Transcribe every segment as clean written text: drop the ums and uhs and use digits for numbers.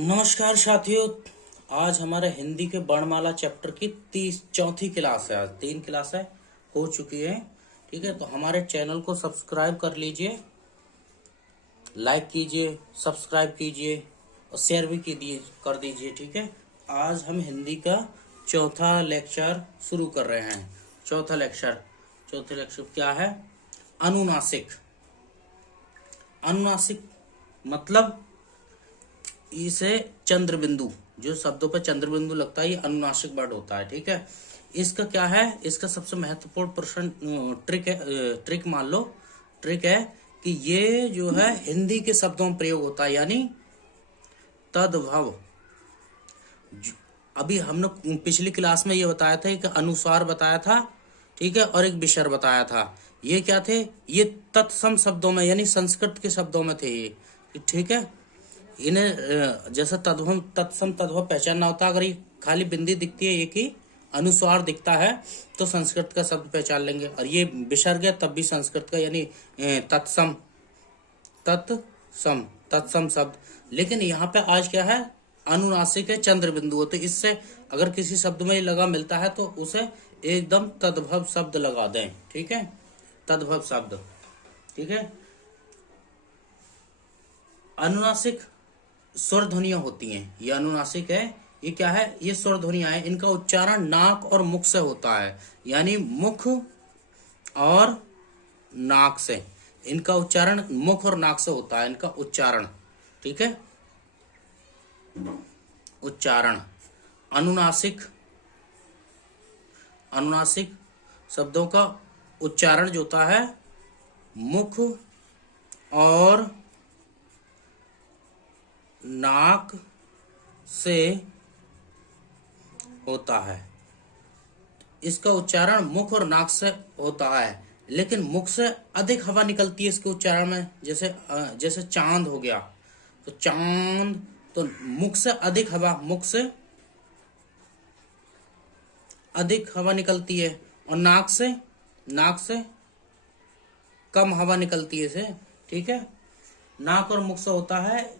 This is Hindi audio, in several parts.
नमस्कार साथियों। आज हमारे हिंदी के वर्णमाला चैप्टर की चौथी क्लास है। आज 3 क्लासें हो चुकी है। ठीक है, तो हमारे चैनल को सब्सक्राइब कर लीजिए, लाइक कीजिए, सब्सक्राइब कीजिए और शेयर भी कर दीजिए। ठीक है, आज हम हिंदी का चौथा लेक्चर शुरू कर रहे हैं। चौथे लेक्चर क्या है? अनुनासिक। अनुनासिक मतलब इसे चंद्र बिंदु, जो शब्दों पर चंद्र बिंदु लगता है, ये अनुनासिक वर्ड होता है। ठीक है, इसका क्या है? इसका सबसे महत्वपूर्ण प्रश्न ट्रिक मान लो, ट्रिक है कि ये जो है हिंदी के शब्दों में प्रयोग होता है, यानी तद्भव। अभी हमने पिछली क्लास में ये बताया था, एक अनुस्वार बताया था, ठीक है, और एक विसर्ग बताया था। ये क्या थे? ये तत्सम शब्दों में यानी संस्कृत के शब्दों में थे ये। ठीक है, इन्हें जैसा तद्भव तत्सम तद्भव पहचानना होता है। अगर ये खाली बिंदी दिखती है, एक ही अनुस्वार दिखता है, तो संस्कृत का शब्द पहचान लेंगे। और ये विसर्ग है तब भी संस्कृत का, यानी तत्सम तत्सम तत्सम शब्द। लेकिन यहाँ पे आज क्या है? अनुनासिक है, चंद्र बिंदु। तो इससे अगर किसी शब्द में ये लगा मिलता है तो उसे एकदम तद्भव शब्द लगा दें। ठीक है, तद्भव शब्द। ठीक है, अनुनासिक स्वर ध्वनियां होती हैं। ये अनुनासिक है, ये क्या है? ये स्वर ध्वनियां हैं। इनका उच्चारण नाक और मुख से होता है, यानी मुख और नाक से। इनका उच्चारण मुख और नाक से होता है, इनका उच्चारण। ठीक है, उच्चारण। अनुनासिक अनुनासिक शब्दों का उच्चारण जो होता है मुख और नाक से होता है। इसका उच्चारण मुख और नाक से होता है, लेकिन मुख से अधिक हवा निकलती है इसके उच्चारण में। जैसे चांद हो गया, तो चांद, तो मुख से अधिक हवा, मुख से अधिक हवा निकलती है, और नाक से कम हवा निकलती है इसे। ठीक है, नाक और मुख से होता है।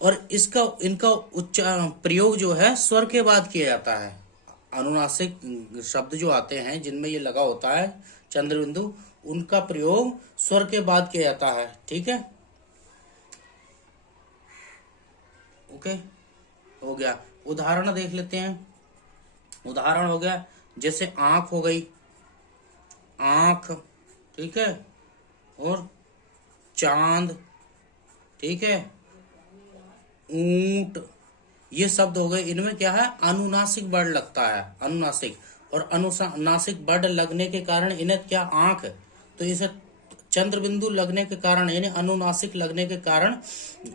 और इनका उच्चारण प्रयोग जो है स्वर के बाद किया जाता है। अनुनासिक शब्द जो आते हैं जिनमें ये लगा होता है चंद्र बिंदु, उनका प्रयोग स्वर के बाद किया जाता है। ठीक है, ओके, हो गया। उदाहरण देख लेते हैं। उदाहरण हो गया, जैसे आंख हो गई, आंख। ठीक है, और चांद। ठीक है, ऊंट। ये शब्द हो गए। इनमें क्या है? अनुनासिक वर्ड लगता है, अनुनासिक। और अनुनासिक वर्ड लगने के कारण इन्हें क्या? आंख, तो इसे चंद्र बिंदु लगने के कारण, यानी अनुनासिक लगने के कारण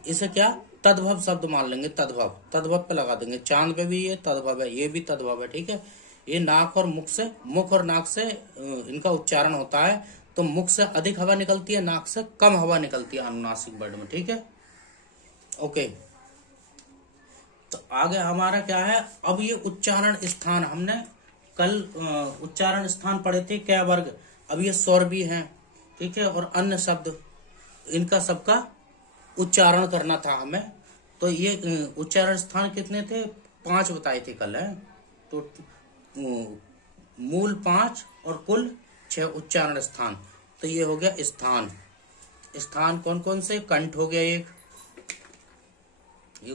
इसे क्या? तद्भव शब्द मान लेंगे। तद्भव पे लगा देंगे। चांद पे भी ये तद्भव है, ये भी तद्भव है। ठीक है, ये नाक और मुख और नाक से इनका उच्चारण होता है। तो मुख से अधिक हवा निकलती है, नाक से कम हवा निकलती है अनुनासिक वर्ड में। ठीक है, ओके। तो आगे हमारा क्या है? अब ये उच्चारण स्थान, हमने कल उच्चारण स्थान पढ़े थे, क्या वर्ग। अब ये स्वर भी हैं, ठीक है, और अन्य शब्द, इनका सबका उच्चारण करना था हमें। तो ये उच्चारण स्थान कितने थे? 5 बताए थे कल, है। तो मूल 5 और कुल 6 उच्चारण स्थान। तो ये हो गया स्थान। स्थान कौन कौन से? कंठ हो गया, एक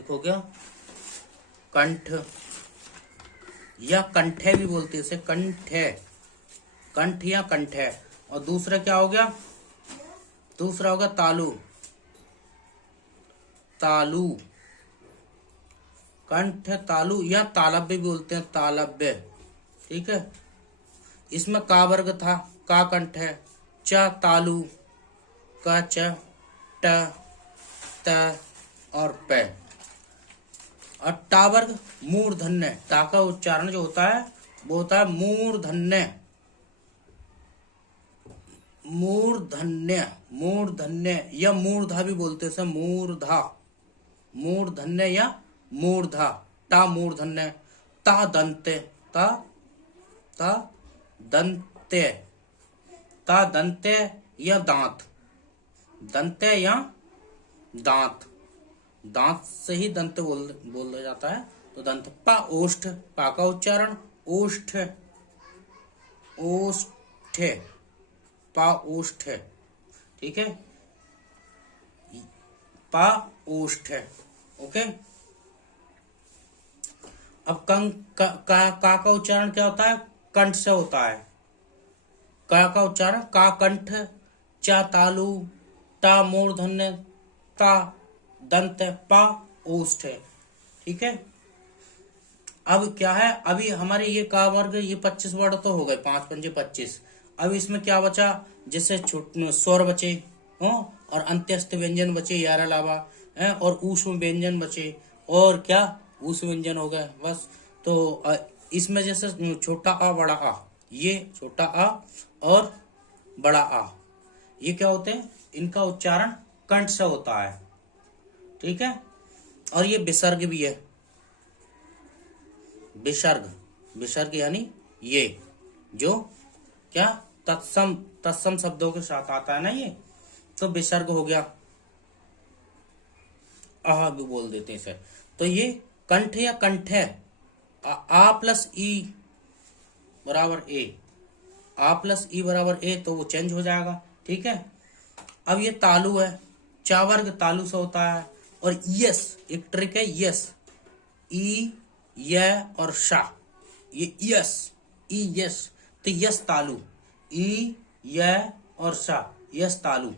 हो गया कंठ, या कंठे भी बोलते हैं इसे, कंठे, कंठ या कंठे। और दूसरा क्या हो गया? दूसरा होगा तालु, तालु, कंठ तालु, या तालब्य भी बोलते हैं, तालब्य। ठीक है, इसमें का वर्ग था, का कंठ है, च तालु, का च, ट, त और पे। और टा वर्ग मूर्धन्य। टा का उच्चारण जो होता है वो होता है मूर्धन्य, मूर्धन्य, मूर्धन्य, या मूर्धा भी बोलते हैं, मूर्धा, मूर्धन्य या मूर्धा। टा मूर्धन्य। ता दंते, ता ता दंते, ता दंते या दांत, दंते या दांत। दांत से ही दंत बोला जाता है, तो दंत। पा ओष्ठ, पा का उच्चारण ओष्ठ, ओष्ठ, पा ओष्ठ, ठीक है, पा ओष्ठ, ओके। अब का उच्चारण क्या होता है, कंठ से होता है। का उच्चारण का कंठ, चा तालु, टा मूर्धन्य, ता दंत, पा ओष्ठ, ठीक है। अब क्या है, अभी हमारे ये का वर्ग, ये 25 वर्ड तो हो गए, 5 पंजे 25। अब इसमें क्या बचा, जैसे स्वर बचे हो, और अंत्यस्थ व्यंजन बचे यार अलावा है, और ऊष्म व्यंजन बचे, और क्या ऊष्म व्यंजन हो गए बस। तो इसमें जैसे छोटा आ बड़ा आ, ये छोटा आ और बड़ा आ, ये क्या होते हैं, इनका उच्चारण कंठ से होता है, ठीक है। और ये विसर्ग भी है, विसर्ग, विसर्ग यानी ये जो क्या तत्सम, तत्सम शब्दों के साथ आता है ना, ये तो विसर्ग हो गया, आह भी बोल देते हैं इसे। तो ये कंठ या कंठ है, आ प्लस ई बराबर ए, आ प्लस ई बराबर ए, तो वो चेंज हो जाएगा, ठीक है। अब ये तालु है, चा वर्ग तालु से होता है। और यस, एक ट्रिक है, यस, ई, य और शा, ये यस, ई यस, तो यस तालु, ई, य और शा, यस तालु,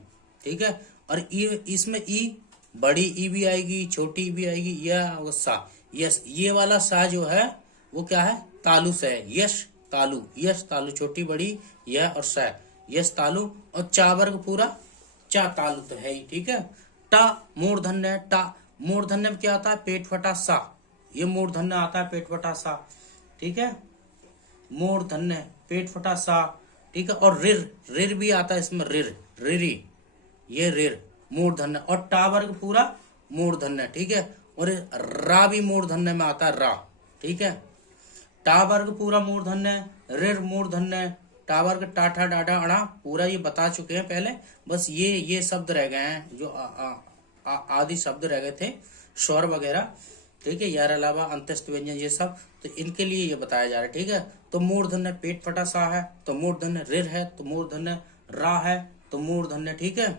ठीक है। और ई, इसमें ई बड़ी ई भी आएगी, छोटी ई भी आएगी, य और सा, यस, ये वाला सा जो है वो क्या है, तालु से है, यश तालु, यश तालु, छोटी बड़ी य और सा, यस तालु। और चा वर्ग पूरा चा तालु तो है ही, ठीक है। टा मूर्धन्य, टा मूर्धन्य में क्या आता है, पेट फटा सा, ये मूर्धन्य आता है, पेट फटा सा, ठीक है, मूर्धन्य पेट फटा सा, ठीक है। और रिर, रिर भी आता है इसमें, रिर, रिरी, ये रिर मूर्धन्य। और टा वर्ग पूरा मूर्धन्य, ठीक है। और रा भी मूर्धन्य में आता है, रा, ठीक है। टा वर्ग पूरा मूर्धन्य, रिर मूर्धन्य, टा वर्ग टाठा डाडा अड़ा, पूरा ये बता चुके हैं पहले, बस ये शब्द रह गए हैं जो आदि शब्द रह गए थे, स्वर वगैरह, ठीक है, यार अलावा अंत्यस्थ व्यंजन ये सब, तो इनके लिए ये बताया जा रहा है, ठीक है। तो मूर्धन्य पेट फटा सा है, तो मूर्धन्य रिर है, तो मूर्धन्य रा है, तो मूर्धन्य, ठीक है,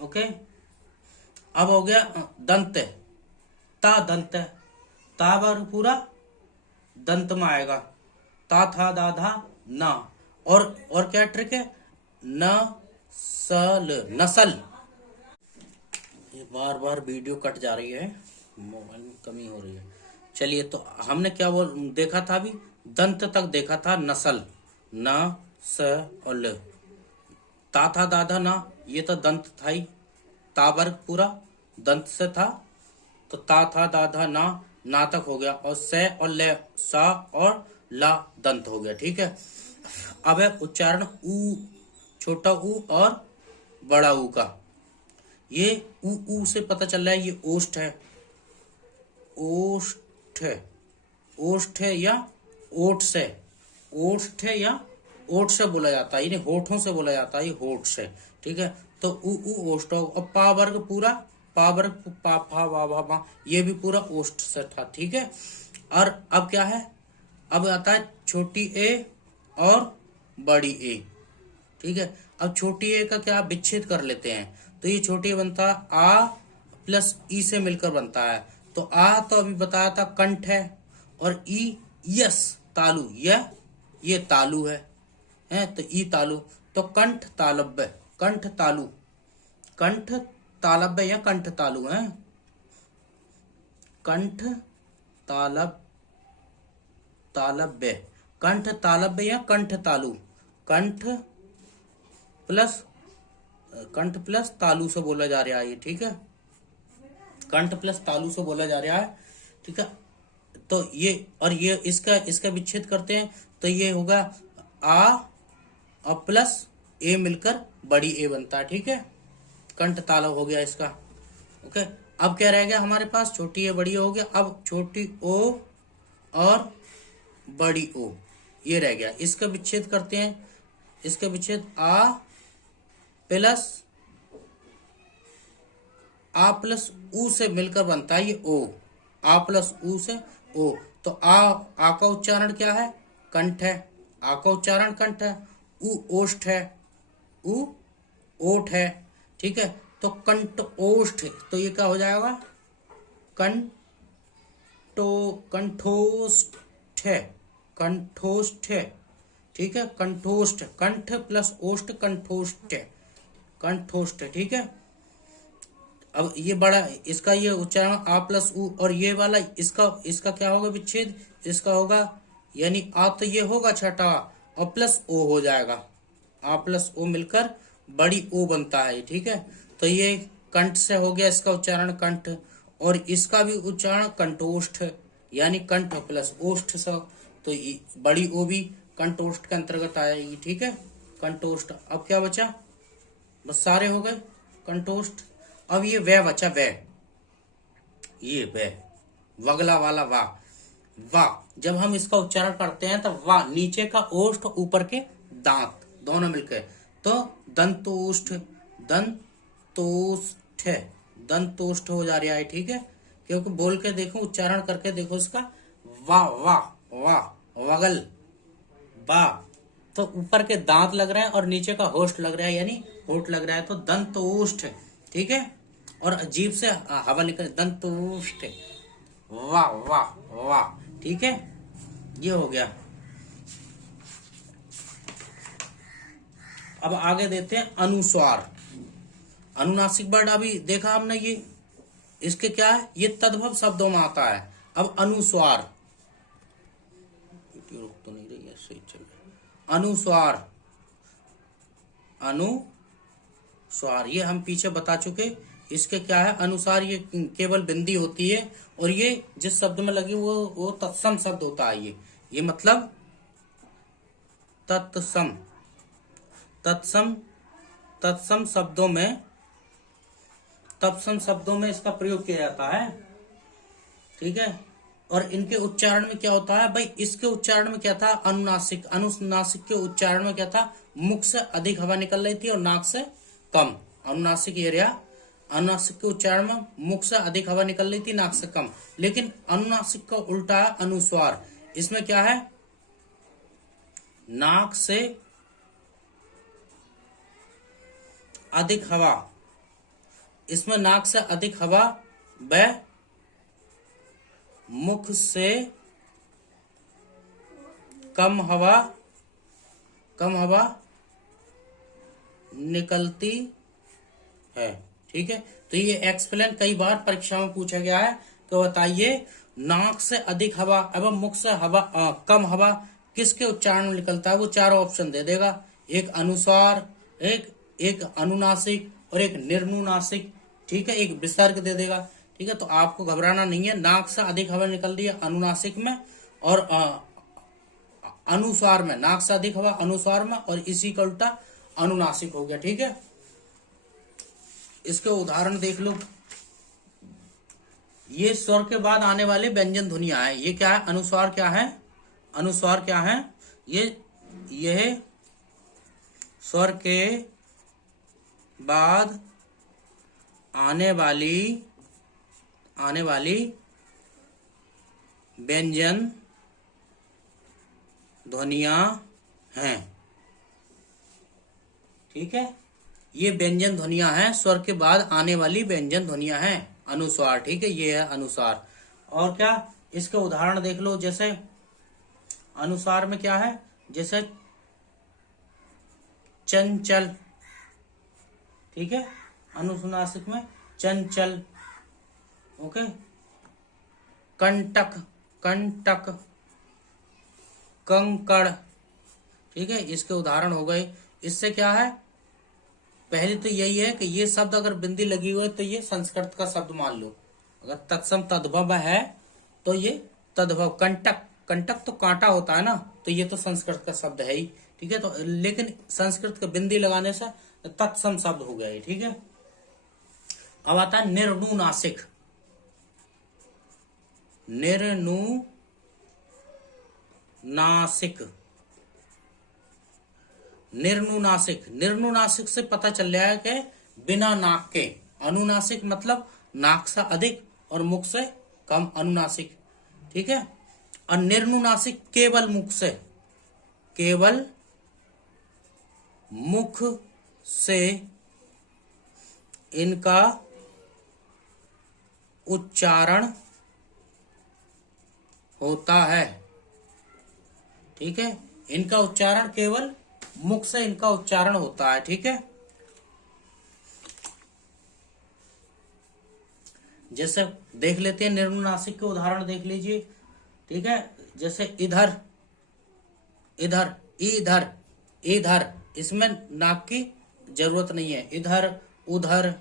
ओके। अब हो गया दंत, ता दंत, ता वर्ग पूरा दंत में आएगा, ता था दाधा ना। और क्या ट्रिक है, न सल, नसल, ये बार बार वीडियो कट जा रही है, मोबाइल में कमी हो रही है। चलिए, तो हमने क्या बोल देखा था अभी, दंत तक देखा था, नसल, न स और ल, ता था दादा ना, ये तो दंत था ही, ता वर्ग पूरा दंत से था, तो ता था दादा ना, ना तक हो गया, और से और ले, सा और ला दंत हो गया, ठीक है। अब है उच्चारण ऊ, छोटा ऊ और बड़ा ऊ का। ये ऊ से पता चल रहा है ये ओष्ठ है, ओष्ठ, ओष्ठ है या ओठ से, ओष्ठ है या ओठ से बोला जाता है, इन्हें होठों से बोला जाता है, ये होठ से, ठीक है। तो ऊ ओष्ठ, और पा वर्ग पूरा, पा वर्ग पा फा वा वा वा, ये भी पूरा ओष्ठ से था, ठीक है। और अब क्या है, अब आता है छोटी ए और बड़ी ए, ठीक है। अब छोटी ए का क्या विच्छेद कर लेते हैं, तो ये छोटी ए बनता है आ प्लस ई से मिलकर बनता है, तो आ तो अभी बताया था कंठ है, और ई यस तालु, ये तालु है, तो ई तालु, तो कंठ तालब्य, कंठ तालु, कंठ तालब्य या कंठ तालु है, कंठ तालब, तालब्य, कंठ तालब्य या कंठ तालु, कंठ प्लस तालु से बोला जा रहा है ये, ठीक है, कंठ प्लस तालु से बोला जा रहा है, ठीक है। तो ये और ये इसका विच्छेद करते हैं, तो ये होगा आ और प्लस ए मिलकर बड़ी ए बनता है, ठीक है, कंठ तालव हो गया इसका, ओके। अब क्या रह गया हमारे पास, छोटी ए बड़ी ए हो गया, अब छोटी ओ और बड़ी ओ ये रह गया, इसका विच्छेद करते हैं, इसका विच्छेद आ प्लस आ प्लस ऊ से मिलकर बनता है ये ओ, आ प्लस ऊ से ओ। तो आ का उच्चारण क्या है? कंठ है। आ का उच्चारण कंठ है। ऊ ओष्ठ है, ऊ ओठ है। ठीक है, तो कंठ ओष्ठ, तो ये क्या हो जाएगा? कंठोष्ठ, कंठोष्ठ। ठीक है, कंठोष्ठ, कंठ प्लस ओष्ठ कंठोष्ठ, कंठोष्ठ। ठीक है, अब ये बड़ा, इसका ये उच्चारण आ प्लस उ, और ये वाला इसका इसका क्या होगा विच्छेद? इसका होगा, यानी आ तो ये होगा छठा, और प्लस ओ हो जाएगा, आ प्लस ओ मिलकर बड़ी ओ बनता है। ठीक है, तो ये कंठ से हो गया इसका उच्चारण कंठ, और इसका भी उच्चारण कंठोष्ठ, यानी कंठ प्लस ओष्ठ से, तो बड़ी ओ भी कंठोष्ठ के अंतर्गत आएगी। ठीक है, कंठोष्ठ। अब क्या बचा? बस सारे हो गए कंठोष्ठ। अब ये वे बचा, वे, ये वे, वगला वाला वा, वा। जब हम इसका उच्चारण करते हैं तो वा, नीचे का ओष्ठ ऊपर के दांत दोनों मिलकर, तो दंतोष्ठ, दंतोष्ठ, दंतोष्ठ हो जा रहा है। ठीक है, क्योंकि बोल के देखो, उच्चारण करके देखो इसका, वा वा वा, वगल बा, तो ऊपर के दांत लग रहे हैं और नीचे का होष्ठ लग रहा है, यानी होठ लग रहा है, तो दंतोष्ठ। ठीक है, और अजीब से हवा निकल, दंतोष्ठ, वाह वाह वाह। ठीक है, ये हो गया। अब आगे देते हैं अनुस्वार। अनुनासिक वर्ड अभी देखा हमने, ये इसके क्या है? ये तद्भव शब्दों में आता है। अब अनुस्वार, रुक तो नहीं रही है, सही चल रहा है। अनुस्वार, अनुस्वार ये हम पीछे बता चुके। इसके क्या है? अनुसार ये केवल बिंदी होती है, और ये जिस शब्द में लगी वो तत्सम शब्द होता है। ये मतलब तत्सम, तत्सम, तत्सम शब्दों में, तत्सम शब्दों में इसका प्रयोग किया जाता है। ठीक है, और इनके उच्चारण में क्या होता है भाई? इसके उच्चारण में क्या था? अनुनासिक, अनुनासिक के उच्चारण में क्या था? मुख से अधिक हवा निकल रही थी और नाक से कम। अनुनासिक एरिया, अनुनासिक के उच्चारण में मुख से अधिक हवा निकल रही थी, नाक से कम। लेकिन अनुनासिक का उल्टा है अनुस्वार। इसमें क्या है? नाक से अधिक हवा, इसमें नाक से अधिक हवा व मुख से कम हवा, कम हवा निकलती है। ठीक है, तो ये एक्सप्लेन कई बार परीक्षा में पूछा गया है। तो बताइए, नाक से अधिक हवा एवं मुख से हवा कम हवा किसके उच्चारण में निकलता है? वो चारों ऑप्शन दे देगा, एक अनुस्वार, एक अनुनासिक, और एक निर्नुनासिक। ठीक है, एक विसर्ग दे देगा। ठीक है, तो आपको घबराना नहीं है। नाक से अधिक हवा निकल रही है अनुनासिक में, और अनुस्वार में नाक से अधिक हवा अनुस्वार में, और इसी का उल्टा अनुनासिक हो गया। ठीक है, इसके उदाहरण देख लो। ये स्वर के बाद आने वाले व्यंजन ध्वनियां है। ये क्या है? अनुस्वार क्या है? अनुस्वार क्या है? यह स्वर के बाद आने वाली व्यंजन ध्वनियां हैं। ठीक है, ये व्यंजन ध्वनियां हैं, स्वर के बाद आने वाली व्यंजन ध्वनियां हैं, अनुस्वार। ठीक है, ये है अनुस्वार। और क्या? इसके उदाहरण देख लो। जैसे अनुस्वार में क्या है? जैसे चंचल। ठीक है, अनुनासिक में चंचल। ओके, कंटक, कंटक, कंकड़। ठीक है, इसके उदाहरण हो गए। इससे क्या है? पहले तो यही है कि ये शब्द अगर बिंदी लगी हुई है तो ये संस्कृत का शब्द मान लो। अगर तत्सम तद्भव है तो ये तद्भव। कंटक, कंटक तो कांटा होता है ना, तो ये तो संस्कृत का शब्द है ही। ठीक है, तो लेकिन संस्कृत का बिंदी लगाने से तत्सम शब्द हो गया है। ठीक है, अब आता है निर्नुनासिक। निर्नुनासिक, निर्नुनासिक, निर्नुनासिक से पता चल रहा है कि बिना नाक के, अनुनासिक मतलब नाक से अधिक और मुख से कम, अनुनासिक। ठीक है। और निर्नुनासिक केवल मुख से, केवल मुख से इनका उच्चारण होता है। ठीक है, इनका उच्चारण केवल मुख से इनका उच्चारण होता है। ठीक है, जैसे देख लेते हैं निर्नुनासिक के उदाहरण देख लीजिए। ठीक है, जैसे इधर, इधर, इधर, इधर, इसमें नाक की जरूरत नहीं है। इधर, उधर,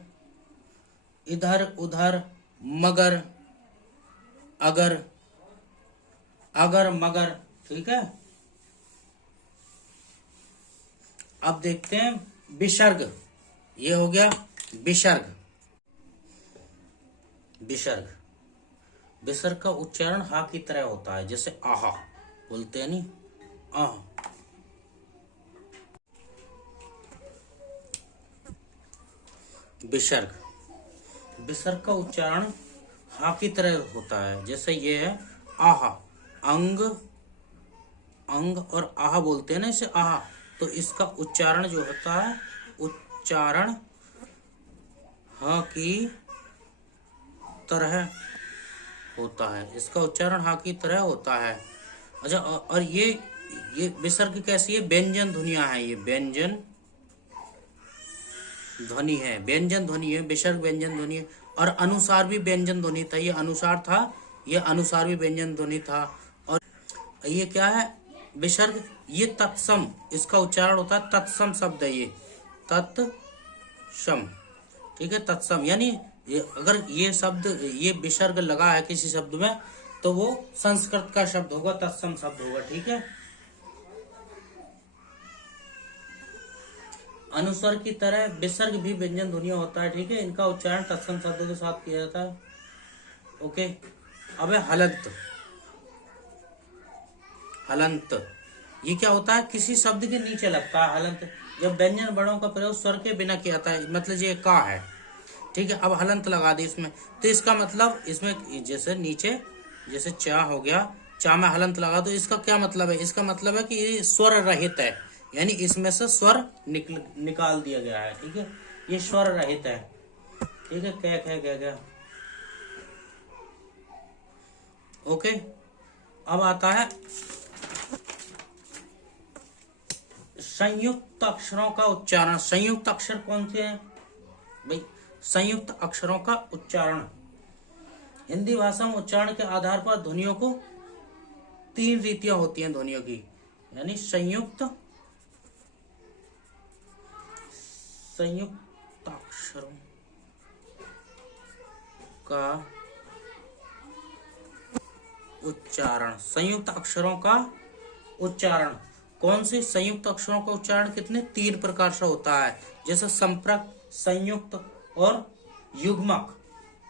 इधर, उधर, मगर, अगर, अगर, मगर। ठीक है, अब देखते हैं विसर्ग। ये हो गया विसर्ग। विसर्ग, विसर्ग का उच्चारण हा की तरह होता है, जैसे आहा बोलते हैं नहीं, आह। विसर्ग, विसर्ग का उच्चारण हा की तरह होता है, जैसे ये है आहा, अंग, अंग और आहा बोलते हैं ना इसे, आहा। तो इसका उच्चारण जो होता है, उच्चारण हा की तरह होता है, इसका उच्चारण हा की तरह होता है। अच्छा, और ये विसर्ग कैसी है, व्यंजन ध्वनियां हैं, ये व्यंजन ध्वनि है, व्यंजन ध्वनि है, विसर्ग व्यंजन ध्वनि है। और अनुसार भी व्यंजन ध्वनि था, ये अनुसार था, ये अनुसार भी व्यंजन ध्वनि था। और ये क्या है विसर्ग, ये तत्सम, इसका उच्चारण होता है, तत्सम शब्द है ये, तत्सम। ठीक है, तत्सम यानी ये, अगर ये शब्द, ये विसर्ग लगा है किसी शब्द में तो वो संस्कृत का शब्द होगा, तत्सम शब्द होगा। ठीक है, अनुस्वर की तरह विसर्ग भी व्यंजन ध्वनिया होता है। ठीक है, इनका उच्चारण तत्सम शब्दों के साथ किया जाता है। ओके, अब है हलंत। हलंत, ये क्या होता है, किसी शब्द के नीचे लगता है हलंत, जब व्यंजन वर्णों का प्रयोग स्वर के बिना किया जाता है। मतलब ये का है। ठीक है, अब हलंत लगा दी इसमें, तो इसका मतलब इसमें जैसे नीचे, जैसे चा हो गया, चा में हलंत लगा दो, इसका क्या मतलब है, इसका मतलब है कि ये स्वर रहित है, यानी इसमें से स्वर निकाल दिया गया है। ठीक है, ये स्वर रहित है। ठीक है, क्या क्या क्या क्या। ओके, अब आता है संयुक्त अक्षरों का उच्चारण। संयुक्त अक्षर कौन से हैं भाई, संयुक्त अक्षरों का उच्चारण। हिंदी भाषा में उच्चारण के आधार पर ध्वनियों को 3 रीतियां होती हैं ध्वनियों की, यानी संयुक्त, संयुक्त अक्षरों का उच्चारण। संयुक्त अक्षरों का उच्चारण कौन से, संयुक्त अक्षरों का उच्चारण कितने 3 प्रकार से होता है, जैसे संप्रक्त, संयुक्त और युग्मक।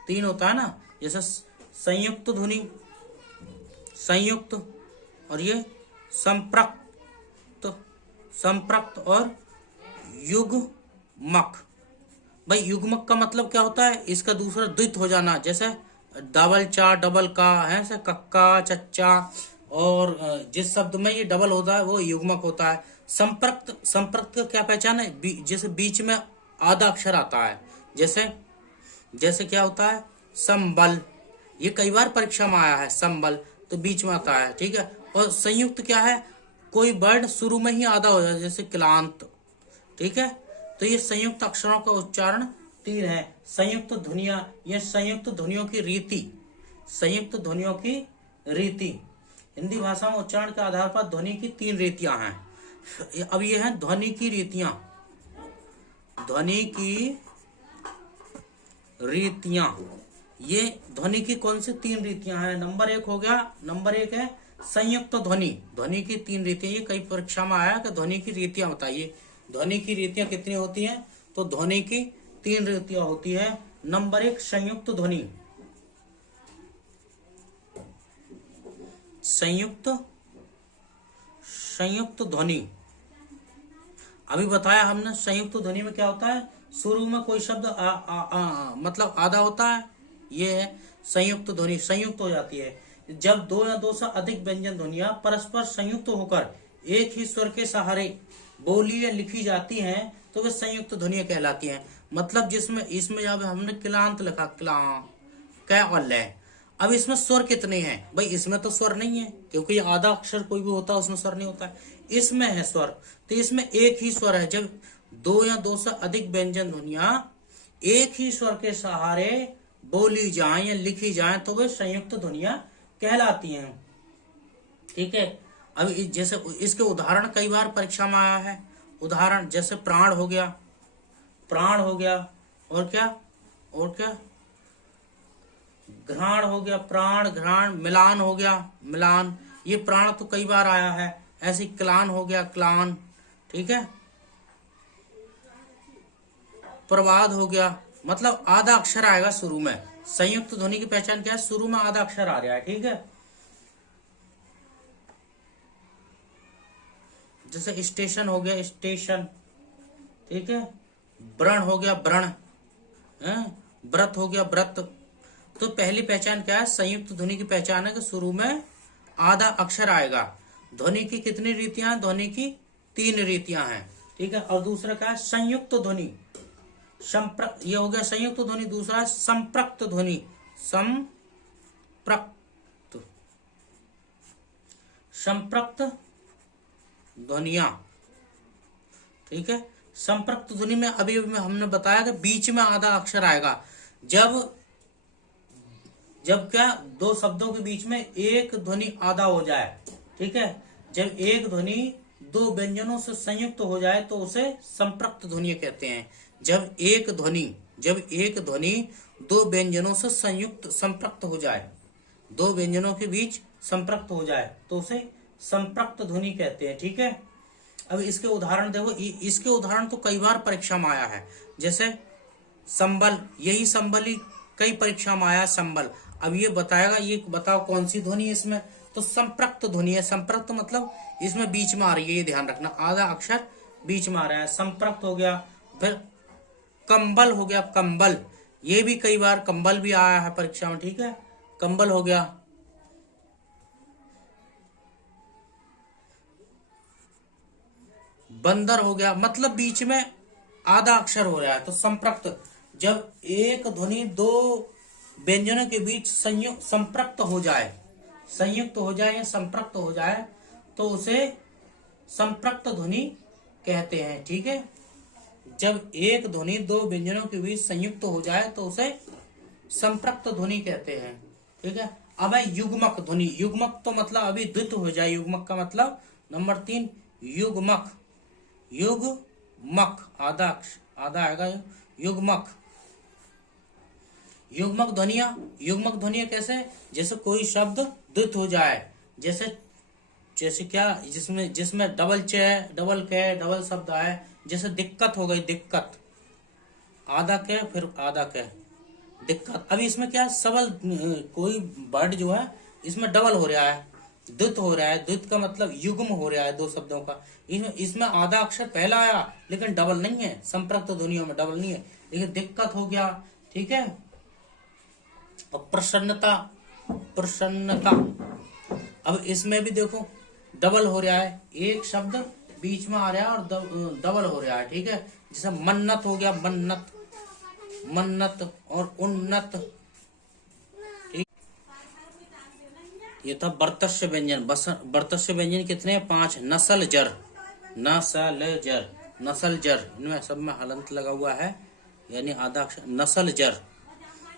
3 होता है ना, जैसे संयुक्त ध्वनि, संयुक्त, और ये संप्रक्त, संप्रक्त और युग्मक। भाई युग्मक का मतलब क्या होता है, इसका दूसरा द्वित हो जाना, जैसे डबल चा, डबल का है, जैसे कक्का, चच्चा, और जिस शब्द में ये डबल होता है वो युग्मक होता है। संप्रक्त, संप्रक्त का क्या पहचान है, जैसे बीच में आधा अक्षर आता है, जैसे जैसे क्या होता है संबल, ये कई बार परीक्षा में आया है, संबल तो बीच में आता है। ठीक है, और संयुक्त क्या है, कोई वर्ड शुरू में ही आधा हो जाए, जैसे क्लांत। ठीक है, तो ये संयुक्त अक्षरों का उच्चारण 3 है। संयुक्त ध्वनियां, ये संयुक्त ध्वनियों की रीति, संयुक्त ध्वनियों की रीति। हिंदी भाषा में उच्चारण के आधार पर ध्वनि की 3 रीतियां हैं। अब ये है ध्वनि की रीतियां, ध्वनि की रीतियां। ये ध्वनि की कौन सी 3 रीतियां हैं, नंबर 1 हो गया, नंबर 1 है संयुक्त ध्वनि। ध्वनि की 3 रीतियां, ये कई परीक्षा में आया कि ध्वनि की रीतियां बताइए, ध्वनि की रीतियां कितनी होती हैं, तो ध्वनि की 3 रीतियां होती है। नंबर 1 संयुक्त ध्वनि, संयुक्त, संयुक्त ध्वनि। अभी बताया हमने संयुक्त ध्वनि में क्या होता है, शुरू में कोई शब्द मतलब आधा होता है, ये है संयुक्त ध्वनि, संयुक्त हो जाती है। जब दो या दो से अधिक व्यंजन ध्वनियां परस्पर संयुक्त होकर एक ही स्वर के सहारे बोली या लिखी जाती हैं तो वे संयुक्त ध्वनियां कहलाती हैं। मतलब जिसमें इसमें जब हमने क्लांत लिखा, क्ला, कै और लय, अब इसमें स्वर कितने हैं भाई? इसमें तो स्वर नहीं है, क्योंकि आधा अक्षर कोई भी होता है उसमें स्वर नहीं होता है। इसमें है स्वर, तो इसमें एक ही स्वर है। जब दो या दो से अधिक व्यंजन ध्वनियां एक ही स्वर के सहारे बोली जाएं या लिखी जाएं तो वे संयुक्त ध्वनियां कहलाती हैं। ठीक है, अब जैसे इसके उदाहरण कई बार परीक्षा में आया है। उदाहरण जैसे प्राण हो गया, प्राण हो गया, और क्या, और क्या, घ्राण हो गया, प्राण, घ्राण, मिलान हो गया, मिलान, ये प्राण तो कई बार आया है। ऐसे क्लान हो गया, क्लान। ठीक है, प्रवाद हो गया, मतलब आधा अक्षर आएगा शुरू में। संयुक्त ध्वनि की पहचान क्या है? शुरू में आधा अक्षर आ रहा है। ठीक है, जैसे स्टेशन हो गया, स्टेशन। ठीक है, व्रण हो गया, व्रण। व्रत हो गया, व्रत। तो पहली पहचान क्या है? संयुक्त ध्वनि की पहचान है कि शुरू में आधा अक्षर आएगा। ध्वनि की कितनी रीतियां हैं? ध्वनि की 3 रीतियां हैं। ठीक है, और दूसरा क्या है? संयुक्त ध्वनि, ये हो गया संयुक्त ध्वनि। दूसरा है संप्रक्त ध्वनि, संप्रक्त ध्वनिया। ठीक है, संप्रक्त ध्वनि में अभी हमने बताया कि बीच में आधा अक्षर आएगा। जब क्या, दो शब्दों के बीच में एक ध्वनि आधा हो जाए। ठीक है, जब एक ध्वनि दो व्यंजनों से संयुक्त हो जाए तो उसे संप्रक्त ध्वनि कहते हैं। जब एक ध्वनि दो व्यंजनों से संप्रक्त हो जाए, दो व्यंजनों के बीच संप्रक्त हो जाए तो उसे संप्रक्त ध्वनि कहते हैं। ठीक है, अब इसके उदाहरण देखो। इसके उदाहरण तो कई बार परीक्षा में आया है। जैसे संबल, यही संबल ही कई परीक्षा में आया, संबल। अब ये बताएगा, ये बताओ कौन सी ध्वनि है इसमें? तो संप्रक्त ध्वनि है। संप्रक्त मतलब इसमें बीच में आ रही है, ये ध्यान रखना, आधा अक्षर बीच में आ रहा है, संप्रक्त हो गया। फिर कंबल हो गया, कंबल, ये भी कई बार कंबल भी आया है परीक्षा में। ठीक है, कंबल हो गया। बंदर हो गया, मतलब बीच में आधा अक्षर हो रहा है तो संप्रक्त। जब एक ध्वनि दो व्यंजनों के बीच संप्रक्त हो जाए, संयुक्त हो जाए या संप्रक्त हो जाए तो उसे संप्रक्त ध्वनि कहते हैं। ठीक है, जब एक ध्वनि दो व्यंजनों के बीच संयुक्त हो जाए तो उसे संप्रक्त ध्वनि कहते हैं। ठीक है, अब है युग्मक ध्वनि। युग्मक तो मतलब अभी द्वित हो जाए। युग्मक का मतलब नंबर 3, युग्मक, युग्मक, आधा आएगा, युग्मक। युग्मक ध्वनिया कैसे? जैसे कोई शब्द द्वित हो जाए, जैसे क्या, जिसमें डबल चे, डबल के, डबल शब्द आए। जैसे दिक्कत हो गई, दिक्कत, आधा के फिर आधा के, दिक्कत। अभी इसमें क्या, सबल, कोई वर्ड जो है इसमें डबल हो रहा है, द्वित हो रहा है। द्वित का मतलब युग्म हो रहा है दो शब्दों का। इसमें आधा अक्षर पहला आया लेकिन डबल नहीं है। संप्रक्त ध्वनियों में डबल नहीं है, लेकिन दिक्कत हो गया। ठीक है, और प्रसन्नता, अब इसमें भी देखो डबल हो रहा है, एक शब्द बीच में आ रहा है और डबल हो रहा है। ठीक है, जैसे मन्नत हो गया, मन्नत और उन्नत। ठीक, ये था बर्तस्य व्यंजन। बर्तस्य व्यंजन कितने हैं? 5। नसल जर, नसल जर, इनमें सब में हलंत लगा हुआ है, यानी आधा अक्षर, नसल जर।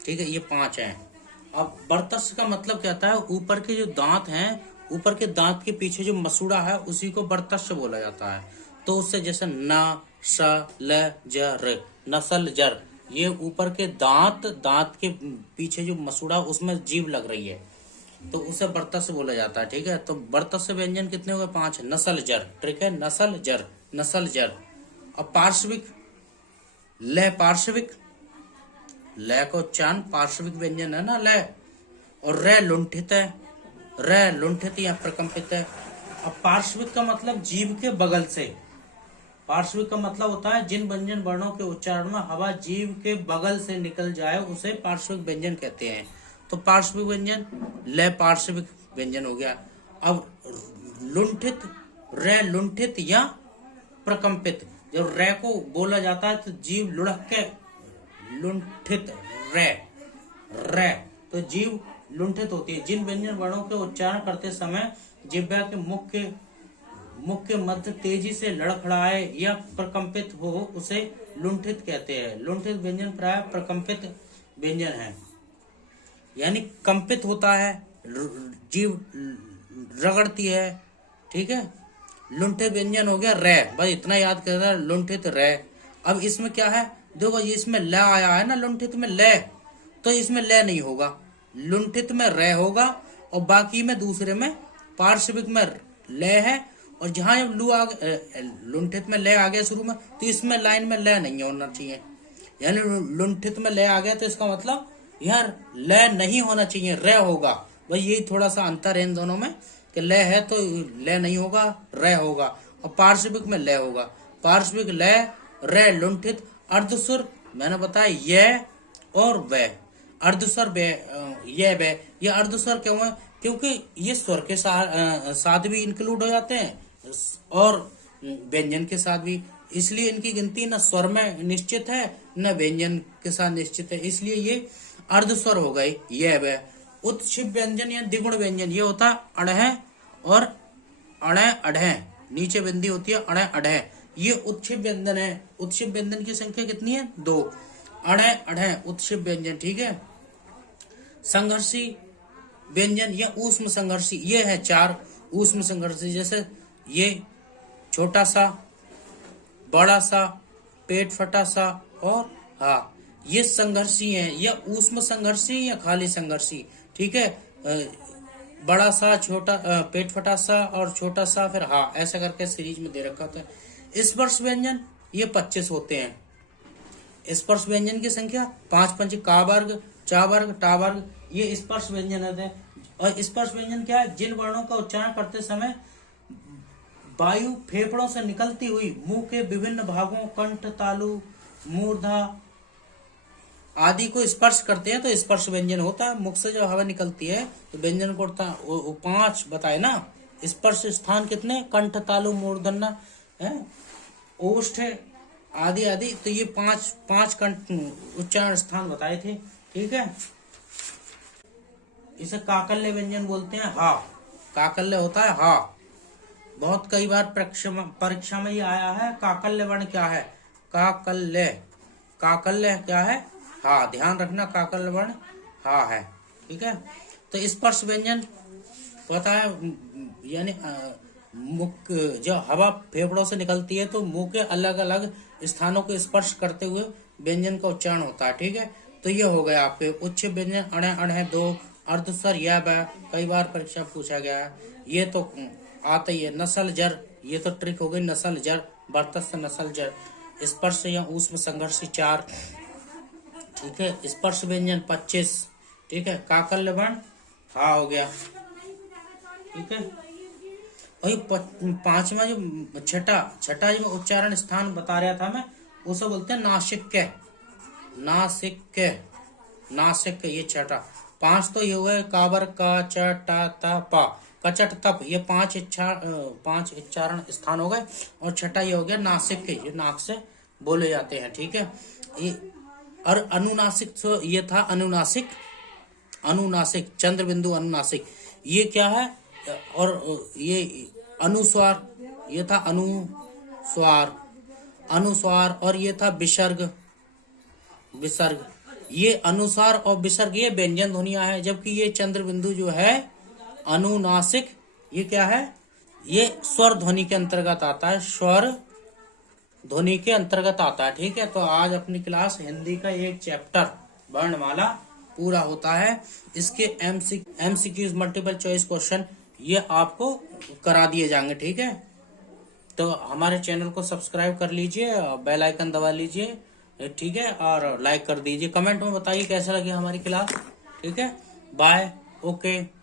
ठीक है, ये 5 हैं। अब बर्तस्य का मतलब क्या होता है? ऊपर के जो दांत हैं, ऊपर के दांत के पीछे जो मसूड़ा है उसी को बर्तस्य बोला जाता है। तो उससे जैसे न, स, ल, जर, नसल जर, ये ऊपर के दांत के पीछे जो मसूड़ा उसमें जीभ लग रही है तो उसे बर्तस्य बोला जाता है। ठीक है, तो बर्तस्य व्यंजन कितने हो गए? 5। नसल जर। ठीक है, नसल जर। अब पार्श्विक, लय पार्श्विक, लय को उच्चारण पार्श्विक व्यंजन है ना, लय। और रे लुंठित है, या प्रकंपित है। अब पार्श्विक का मतलब जीभ के बगल से, पार्श्विक का मतलब होता है जिन व्यंजन वर्णों के उच्चारण में हवा जीभ के बगल से निकल जाए उसे पार्श्विक व्यंजन कहते हैं। तो पार्श्विक व्यंजन ल पार्श्विक व्यंजन हो गया। अब लुंठित, रे लुंठित या प्रकंपित, जब रे को बोला जाता है तो जीभ लुढ़क के लुंठित रे रे, तो जीभ लुंठित होती है। जिन व्यंजन वर्णों के उच्चारण करते समय जिह्वा के मुख्य मध्य तेजी से लड़खड़ाए या प्रकंपित हो उसे लुंठित कहते हैं। लुंठित व्यंजन प्राय प्रकंपित व्यंजन है, यानी कंपित होता है, जीभ रगड़ती है, ठीक है। लुंठित व्यंजन हो गया रे, बस इतना याद कर रहा है, लुंठित रे। अब इसमें क्या है, देखो इसमें ल आया है ना, लुंठित में ल, तो इसमें ल नहीं होगा, लुंठित में रे होगा, और बाकी में दूसरे में पार्श्विक में ल है, और जहां लू आ लुंठित में ल आ गया शुरू में, तो इसमें लाइन में ल नहीं होना चाहिए, यानी लुंठित में ल आ गया तो इसका मतलब यार ल नहीं होना चाहिए, र होगा। भाई यही थोड़ा सा अंतर है इन दोनों में, कि ल है तो ल नहीं होगा, र होगा, और पार्श्विक में ल होगा। पार्श्विक ल, र लुंठित, अर्धस्वर मैंने बताया ये और व, अर्धस्वर व, ये व, ये अर्धस्वर क्यों है, क्योंकि ये स्वर के साथ भी इंक्लूड हो जाते हैं और व्यंजन के साथ भी, इसलिए इनकी गिनती न स्वर में निश्चित है न व्यंजन के साथ निश्चित है, इसलिए ये अर्धस्वर हो गए ये व। उत्क्षिप व्यंजन या द्विगुण व्यंजन, ये होता है अड़ह और अड़ह अढ़ह, नीचे बिंदी होती है अड़ह अढ़ह, ये उत्क्षिप व्यंजन है। उत्क्षिप व्यंजन की संख्या कितनी है, 2, अड़ह अढ़ह उत्क्षिप व्यंजन, ठीक है। संघर्षी व्यंजन या ऊष्म संघर्षी, ये है 4 ऊष्म संघर्षी, जैसे ये छोटा सा, बड़ा सा, पेट फटा सा और हा, ये संघर्षी हैं, या ऊष्म संघर्षी या खाली संघर्षी, ठीक है। बड़ा सा, छोटा, पेट फटा सा और छोटा सा, फिर हा, ऐसा करके सीरीज में दे रखा था। स्पर्श व्यंजन ये 25 होते हैं। स्पर्श व्यंजन की संख्या 5 पंच का वर्ग, चा वर्ग, टा वर्ग, ये स्पर्श व्यंजन होते हैं। और स्पर्श व्यंजन क्या है, जिन वर्णों का उच्चारण करते समय वायु फेफड़ों से निकलती हुई मुंह के विभिन्न भागों, कंठ, तालु, मूर्धा आदि को स्पर्श करते हैं तो स्पर्श व्यंजन होता है। मुख से जब हवा निकलती है तो व्यंजन को 5 बताए ना, स्पर्श स्थान कितने, कंठ, तालु, मूर्धन्य, ओष्ठ आदि आदि, तो ये 5 कंठ उच्चारण स्थान बताए थे, ठीक है। इसे काकल्य व्यंजन बोलते हैं, हा, काकल्य होता है हा। बहुत कई बार परीक्षा में ये आया है, काकल्य वर्ण क्या है, काकल्य, काकल्य क्या है, हा, ध्यान रखना, काकल्य वर्ण हा है, ठीक है। तो स्पर्श व्यंजन पता है, यानी मुख, जब हवा फेफड़ों से निकलती है तो मुंह के अलग अलग स्थानों को स्पर्श करते हुए व्यंजन का उच्चारण होता है, ठीक है। तो ये हो गया आपके उच्च व्यंजन, अणह अणह 2, अर्धस्वर या ब, कई बार परीक्षा पूछा गया है, ये तो आता ही है। नस्ल जर, ये तो ट्रिक हो गई, नस्ल जर, बर्तस्थ नस्ल जर। स्पर्श या ऊष्म संघर्ष 4, ठीक है। स्पर्श व्यंजन 25, ठीक है। काकल्य वर्ण हा हो गया, ठीक है। वही 5वां जो छठा जो उच्चारण स्थान बता रहा था मैं, उसे बोलते हैं नासिक, नासिक, नासिक, ये छठा। 5 तो ये हुए काबर, का, च, टा, ता, पा, कचट, तप, ये 5 उच्चारण स्थान हो गए, और छठा ये हो गया नासिक, ये नाक से बोले जाते हैं, ठीक है। ये और अनुनासिक, तो ये था अनुनासिक, अनुनासिक, चंद्र बिंदु अनुनासिक, ये क्या है, और ये अनुस्वार, ये था अनुस्वार, अनुस्वार, और ये था विसर्ग, विसर्ग, ये अनुसार और विसर्ग ये व्यंजन ध्वनियां है, जबकि ये चंद्र बिंदु जो है अनुनासिक, ये क्या है, ये स्वर ध्वनि के अंतर्गत आता है, स्वर ध्वनि के अंतर्गत आता है, ठीक है। तो आज अपनी क्लास हिंदी का एक चैप्टर वर्णमाला पूरा होता है। इसके एमसीक्यूज मल्टीपल चॉइस क्वेश्चन ये आपको करा दिए जाएंगे, ठीक है। तो हमारे चैनल को सब्सक्राइब कर लीजिए, बेल आइकन दबा लीजिए, ठीक है, और लाइक कर दीजिए। कमेंट में बताइए कैसा लगे हमारी क्लास, ठीक है। Bye, okay.